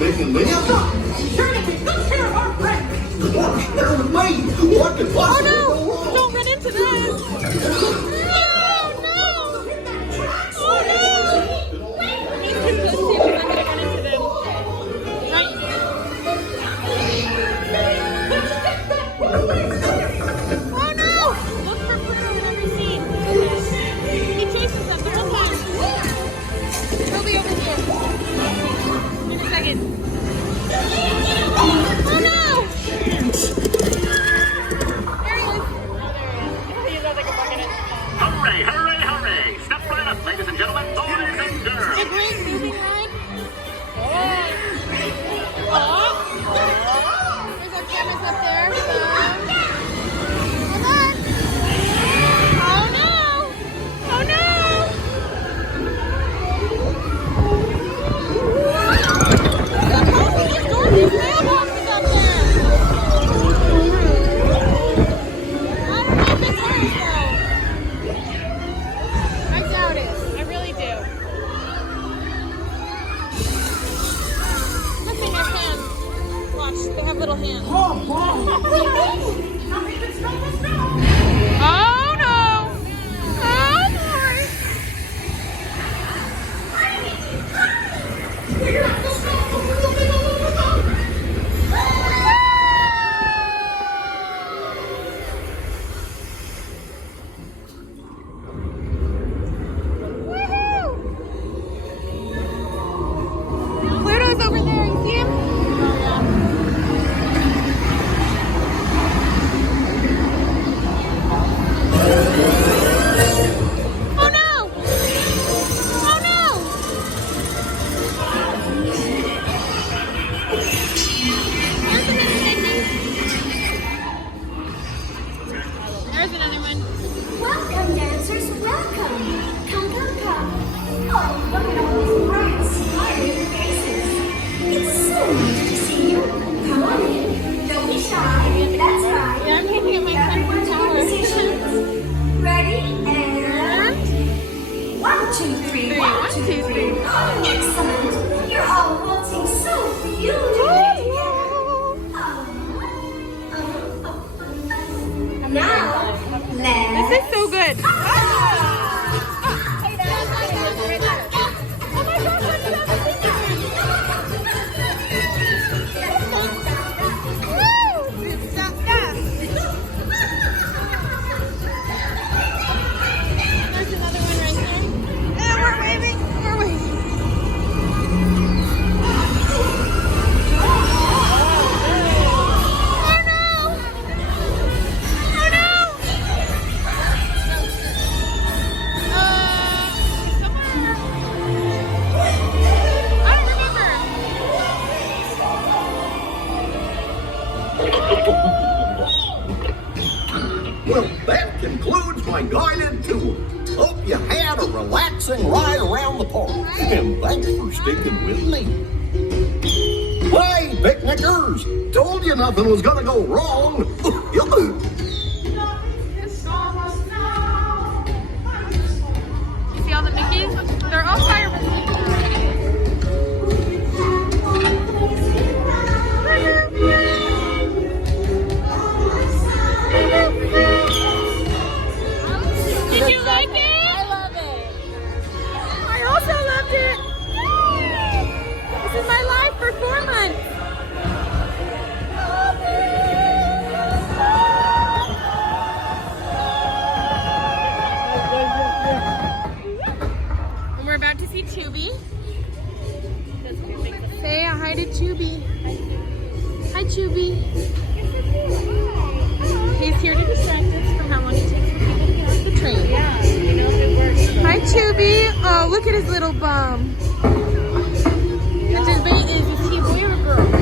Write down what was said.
making me up? Sure to take good care of our friend. Gosh, they're with me. What could possibly go Oh wrong? no! Don't run into this! No! No! Oh no! He's too close to you. I'm gonna run into them. Right. Oh no! Look for Pluto in every scene. He chases them the whole time. He'll be over here. In a second. Oh no! There he is. He's like a bucket. Hooray, hooray, hooray! Step right up, ladies and gentlemen, boys and girls. The great moving ride. There's our cameras up there. Hold on. Oh no! Oh no! Stop closing this door. There's mailboxes up there. I don't know if it works though. I doubt it. I really do. Look, they have hands. Watch, they have little hands. Oh no! Oh boy! Woohoo! Pluto's over there. You see him? Oh yeah. Oh no! Oh no! There's another one. Welcome, dancers, welcome. Come, come, come. Oh, look at all these bright, smiling faces. It's so nice to see you. Come on in. Don't be shy. That's right. Yeah, I'm looking at my Everyone friend's to tower. positions. Ready, and... 1, 2, 3. 1, 2, 3. Oh, excellent. You're all waltzing so beautifully together. Now, let's... This is so good. There's another one right there. Yeah, we're waving. We're waving. Oh no! Oh no! Somewhere. I don't remember. Well, that concludes my guided tour. Hope you had a relaxing ride around the park. And thanks for sticking with me. Hey, picnickers! Told you nothing was gonna go wrong. You see all the Mickeys? They're all firemen. Did you like it? I love it. I also loved it. This is my life for 4 months. And we're about to see Chubby. Say hi to Chubby. Hi, Chubby. He's here to distract us from how long it takes for people to get off the train. Yeah, you know, it works. Hi, Chubby. Oh, look at his little bum. The debate is he a boy or a girl?